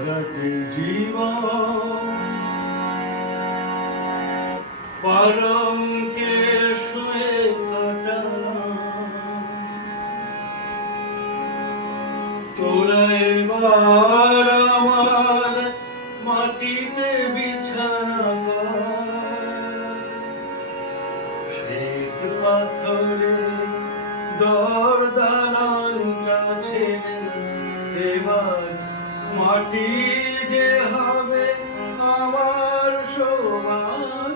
সারাটি জীবন। পালঙ্কে শুয়ে কাটালাম তোরা এবার মাটি যে হবে আমার সবার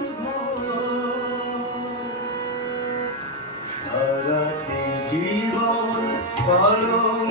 সারাটি জীবন পালঙ্কে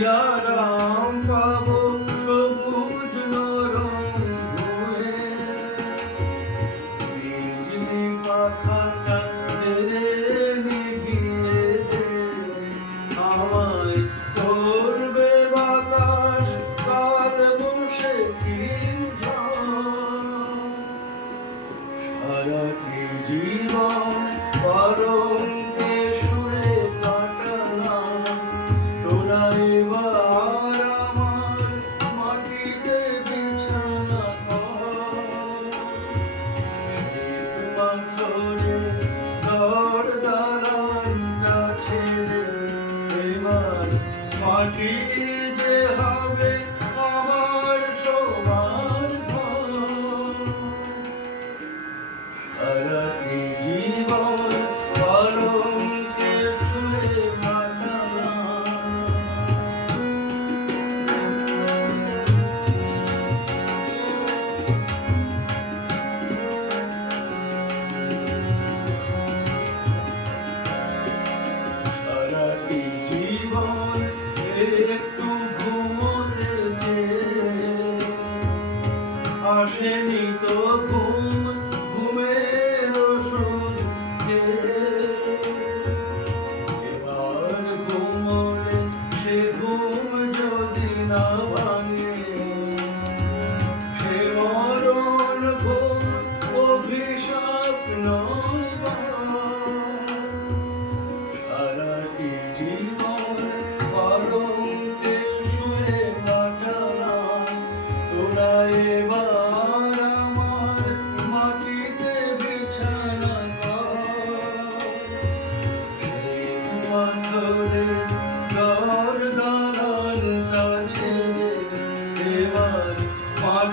আরাম পাবো সবুজ নরম হয়ে বিজলি পাখাটা তেরে নিভিয়ে দে আমায় করবে বাতাস, কাল বসে কি সারাটি জীবন I love you.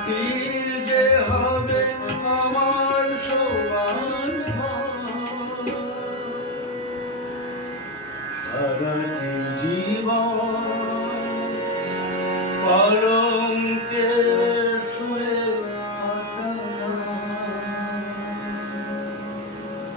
জাতির যে হবে আমার সমান সারাটি জীবন কলঙ্কের